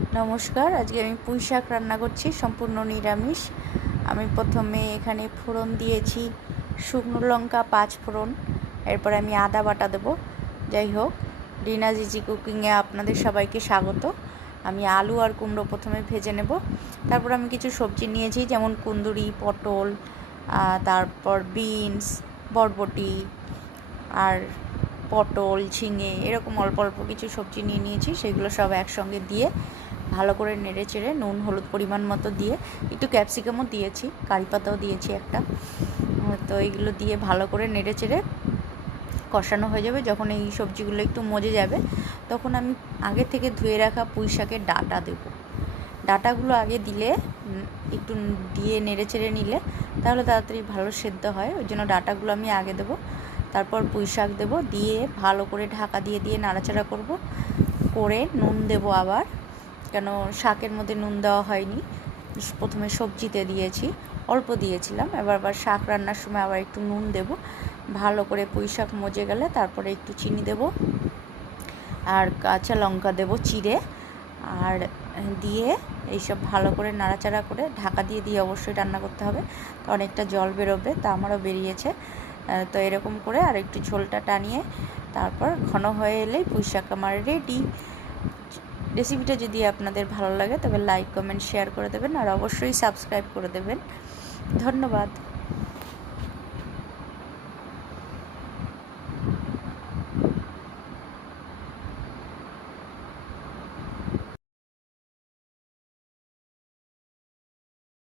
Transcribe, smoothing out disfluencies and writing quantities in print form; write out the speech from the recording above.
নমস্কার। আজকে আমি পুঁই শাক রান্না করছি, সম্পূর্ণ নিরামিষ। আমি প্রথমে এখানে ফোড়ন দিয়েছি শুকনো লঙ্কা 5 ফোড়ন, এরপর আমি আদা বাটা দেবো। যাই হোক, রিনা জিজি কুকিংয়ে আপনাদের সবাইকে স্বাগত। আমি আলু আর কুমড়ো প্রথমে ভেজে নেব, তারপর আমি কিছু সবজি নিয়েছি, যেমন কুন্দুরি, পটল, তারপর বিনস, বরবটি আর পটল, ঝিঙে, এরকম অল্প অল্প কিছু সবজি নিয়েছি। সেগুলো সব একসঙ্গে দিয়ে ভালো করে নেড়ে চেড়ে নুন হলুদ পরিমাণ মতো দিয়ে, একটু ক্যাপসিকামও দিয়েছি, কারি পাতাও দিয়েছি একটা। তো এইগুলো দিয়ে ভালো করে নেড়ে চেড়ে কষানো হয়ে যাবে। যখন এই সবজিগুলো একটু মজে যাবে, তখন আমি আগে থেকে ধুয়ে রাখা পুঁই শাকের ডাঁটা দেবো। ডাঁটাগুলো আগে দিলে, একটু দিয়ে নেড়ে চেড়ে নিলে তাহলে তাড়াতাড়ি ভালো সেদ্ধ হয়। ওই জন্য ডাঁটাগুলো আমি আগে দেবো, তারপর পুঁই শাক দেবো, দিয়ে ভালো করে ঢাকা দিয়ে নাড়াচাড়া করে নুন দেবো আবার, কেন শাকের মধ্যে নুন দেওয়া হয়নি, প্রথমে সবজিতে দিয়েছি, অল্প দিয়েছিলাম। আবার শাক রান্নার সময় আবার একটু নুন দেব। ভালো করে পুঁই শাক মজে গেলে তারপরে একটু চিনি দেব আর কাঁচা লঙ্কা দেব চিড়ে, আর দিয়ে এইসব ভালো করে নাড়াচাড়া করে ঢাকা দিয়ে অবশ্যই রান্না করতে হবে। তো অনেকটা জল বেরোবে, তা আমারও বেরিয়েছে। তো এরকম করে আর একটু ঝোলটা টানিয়ে তারপর ঘন হয়ে এলেই পুঁই শাক আমার রেডি। রেসিপিটা যদি আপনাদের ভালো লাগে তবে লাইক কমেন্ট শেয়ার করে দেবেন, আর অবশ্যই সাবস্ক্রাইব করে দেবেন। ধন্যবাদ।